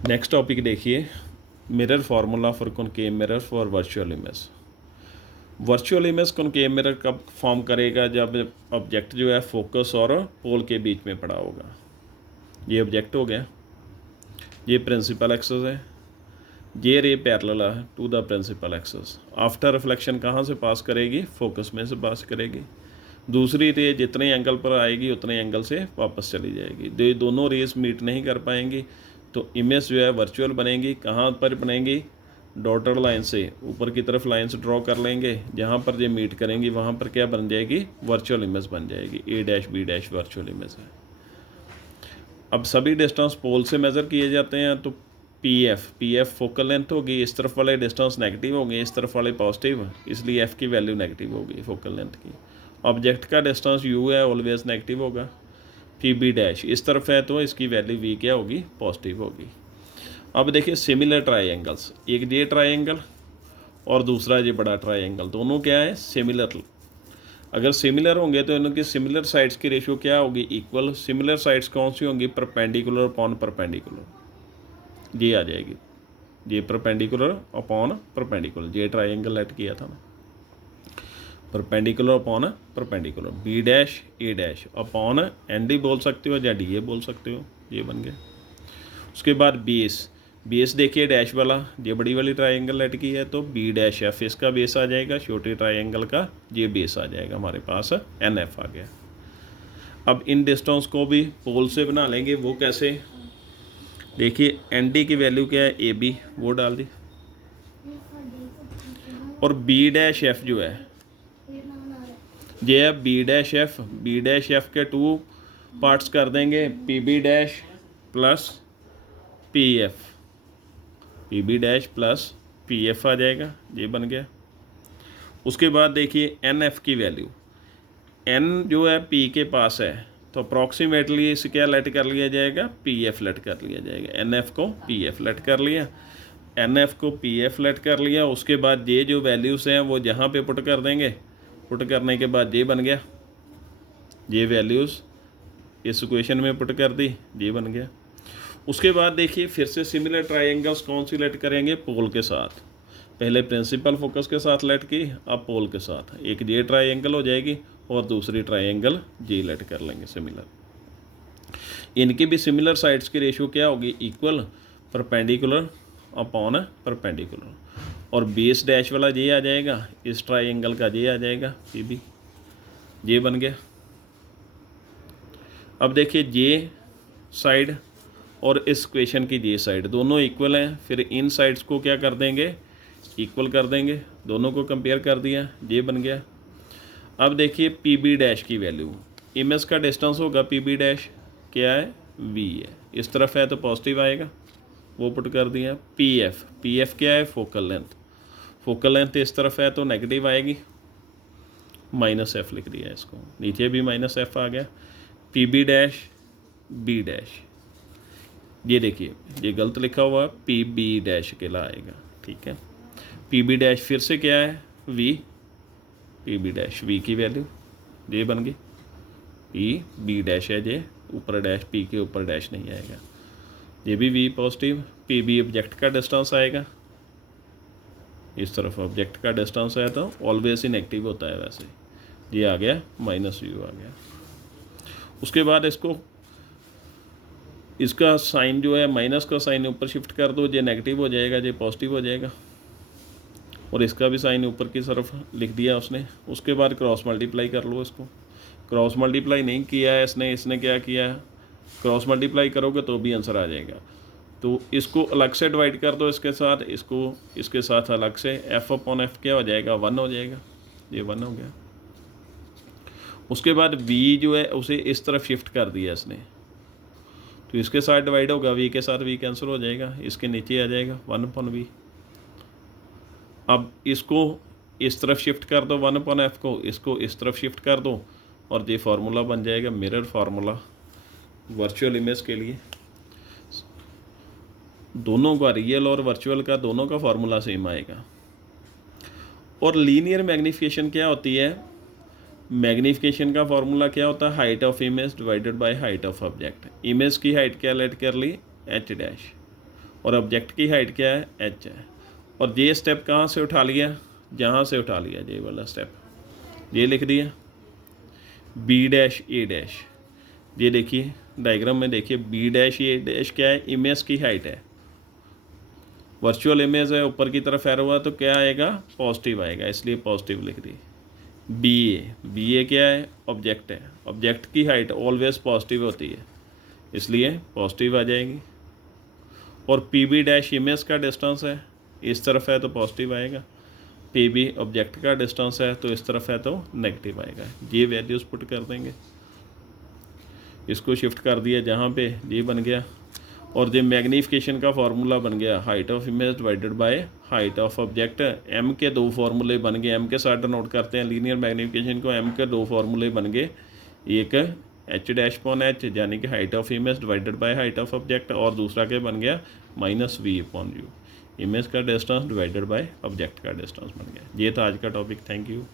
Next topic देखिए, mirror formula for concave mirror for virtual image. Virtual image concave mirror कब form करेगा? जब object जो है फोकस और पोल के बीच में पड़ा होगा। ये ऑब्जेक्ट हो गया, ये प्रिंसिपल एक्सिस है, ये रे पैरेलल है to the principal axis. After reflection कहाँ से पास करेगी? फोकस में से पास करेगी। दूसरी रे जितने एंगल पर आएगी उतने एंगल से वापस चली जाएगी। ये दोनों रेस मीट नहीं कर पाएंगी तो इमेज जो है वर्चुअल बनेगी। कहाँ पर बनेगी? डॉटेड लाइन से ऊपर की तरफ लाइन्स ड्रॉ कर लेंगे, जहाँ पर ये मीट करेंगी वहाँ पर क्या बन जाएगी? वर्चुअल इमेज बन जाएगी। A dash B dash virtual image है। अब सभी डिस्टेंस पोल से मेज़र किए जाते हैं तो पी एफ फोकल लेंथ होगी, इस तरफ वाले डिस्टेंस नेगेटिव होंगे, इस तरफ वाले पॉजिटिव, इसलिए एफ़ की वैल्यू नेगेटिव होगी फोकल लेंथ की। ऑब्जेक्ट का डिस्टेंस यू है, ऑलवेज नेगेटिव होगा। पी बी डैश इस तरफ है तो इसकी वैल्यू वी क्या होगी? पॉजिटिव होगी। अब देखिए सिमिलर ट्राइंगल्स, एक ये ट्राइंगल और दूसरा ये बड़ा ट्राइंगल, दोनों क्या है? सिमिलर। अगर सिमिलर होंगे तो इनकी सिमिलर साइड्स की रेशियो क्या होगी? इक्वल। सिमिलर साइड्स कौन सी होंगी? परपेंडिकुलर अपॉन परपेंडिकुलर, ये आ जाएगी। ये परपेंडिकुलर अपॉन परपेंडिकुलर, ये ट्राइंगल लेट किया था ना, perpendicular upon perpendicular. B dash A dash upon N D बोल सकते हो या डी ए बोल सकते हो, ये बन गया। उसके बाद बेस, बेस देखिए डैश वाला, ये बड़ी वाली ट्राइंगल लेट की है तो बी डैश एफ इसका बेस आ जाएगा, छोटे ट्राइंगल का ये बेस आ जाएगा, हमारे पास एन एफ आ गया। अब इन डिस्टेंस को भी पोल से बना लेंगे। वो कैसे? देखिए एन डी की वैल्यू क्या है? ए बी, वो डाल दी। और बी डैश एफ जो है ये है B dash F. B dash F के टू पार्ट्स कर देंगे, P B dash plus P F, P B dash plus P F आ जाएगा, ये बन गया। उसके बाद देखिए एन एफ की वैल्यू, एन जो है पी के पास है तो अप्रॉक्सीमेटली इसे क्या लेट कर लिया जाएगा? पी एफ लेट कर लिया जाएगा। एन एफ को पी एफ लेट कर लिया, एन एफ को पी एफ लेट कर लिया। उसके बाद ये जो वैल्यूज़ हैं वो जहाँ पे पुट कर देंगे, पुट करने के बाद ये बन गया, ये वैल्यूज़ इस इक्वेशन में पुट कर दी, ये बन गया। उसके बाद देखिए फिर से सिमिलर ट्राइंगल्स कौन सी लेट करेंगे? पोल के साथ। पहले प्रिंसिपल फोकस के साथ लेट की, अब पोल के साथ। एक ये ट्राइंगल हो जाएगी और दूसरी ट्राइंगल जी लेट कर लेंगे सिमिलर। इनकी भी सिमिलर साइड्स की रेशियो क्या होगी? इक्वल। Perpendicular upon perpendicular. और बेस डैश वाला ये आ जाएगा, इस ट्राइंगल का ये आ जाएगा, पी बी, ये बन गया। अब देखिए ये साइड और इस इक्वेशन की ये साइड दोनों इक्वल हैं, फिर इन साइड्स को क्या कर देंगे? इक्वल कर देंगे। दोनों को कंपेयर कर दिया, ये बन गया। अब देखिए पी बी डैश की वैल्यू, इमेज का डिस्टेंस होगा पी बी डैश क्या है? वी है, इस तरफ है तो पॉजिटिव आएगा, वो पुट कर दिया। पी एफ क्या है? फोकल लेंथ, फोकल लेंथ इस तरफ है तो नेगेटिव आएगी, माइनस एफ लिख दिया इसको, नीचे भी माइनस एफ आ गया। P B dash B dash, ये देखिए ये गलत लिखा हुआ, पी बी डैश के ला आएगा, ठीक है। पी बी डैश फिर से क्या है? V, P B dash V की वैल्यू ये बन गई। पी बी डैश है ये, ऊपर डैश, पी के ऊपर डैश नहीं आएगा, ये भी V positive. P B object का डिस्टेंस आएगा, इस तरफ ऑब्जेक्ट का डिस्टेंस है तो ऑलवेज ही नेगेटिव होता है, वैसे ये आ गया माइनस यू आ गया। उसके बाद इसका साइन जो है माइनस का साइन ऊपर शिफ्ट कर दो, ये नेगेटिव हो जाएगा, ये पॉजिटिव हो जाएगा। और इसका भी साइन ऊपर की तरफ लिख दिया उसने। उसके बाद क्रॉस मल्टीप्लाई कर लो इसको। क्रॉस मल्टीप्लाई नहीं किया है इसने क्या किया है? क्रॉस मल्टीप्लाई करोगे तो भी आंसर आ जाएगा। तो इसको अलग से डिवाइड कर दो इसके साथ, इसको इसके साथ अलग से, एफ अपॉन एफ क्या हो जाएगा? 1 हो जाएगा, ये 1 हो गया। उसके बाद वी जो है उसे इस तरफ शिफ्ट कर दिया इसने, तो इसके साथ डिवाइड होगा, वी के साथ वी कैंसिल हो जाएगा, इसके नीचे आ जाएगा 1 अपॉन वी। अब इसको इस तरफ शिफ्ट कर दो 1 अपॉन एफ को, इसको इस तरफ शिफ्ट कर दो और ये फार्मूला बन जाएगा मिरर फार्मूला वर्चुअल इमेज के लिए। दोनों का, रियल और वर्चुअल का, दोनों का फार्मूला सेम आएगा। और लीनियर मैग्नीफिकेशन क्या होती है? मैग्नीफिकेशन का फार्मूला क्या होता है? Height of image divided by height of object. Image की हाइट क्या लेट कर ली? एच डैश, और ऑब्जेक्ट की हाइट क्या है, एच है। और ये स्टेप कहाँ से उठा लिया, जहाँ से उठा लिया, ये वाला स्टेप ये लिख दिया, बी डैश ए डैश। ये देखिए डायग्राम में देखिए, बी डैश ए डैश क्या है, इमेज की हाइट है, वर्चुअल इमेज है, ऊपर की तरफ एरो हुआ तो क्या आएगा, पॉजिटिव आएगा, इसलिए पॉजिटिव लिख दी। बी ए क्या है, ऑब्जेक्ट है, ऑब्जेक्ट की हाइट ऑलवेज पॉजिटिव होती है, इसलिए पॉजिटिव आ जाएगी। और पी बी डैश इमेज का डिस्टेंस है, इस तरफ है तो पॉजिटिव आएगा, पी बी ऑब्जेक्ट का डिस्टेंस है तो इस तरफ है तो नेगेटिव आएगा। ये वैल्यूज़ पुट कर देंगे, इसको शिफ्ट कर दिया जहाँ पे, ये बन गया। और ये मैग्नीफिकेशन का फार्मूला बन गया, height of image divided by height of object. M के दो फार्मूले बन गए, एम के साथ नोट करते हैं लीनियर मैग्नीफिकेशन को, एम के दो फार्मूले बन गए, एक एच डैश अपॉन एच यानी कि height of image divided by height of object, और दूसरा क्या बन गया, minus V upon U, image का डिस्टेंस डिवाइडेड बाय ऑब्जेक्ट का डिस्टेंस बन गया। ये था आज का टॉपिक, थैंक यू।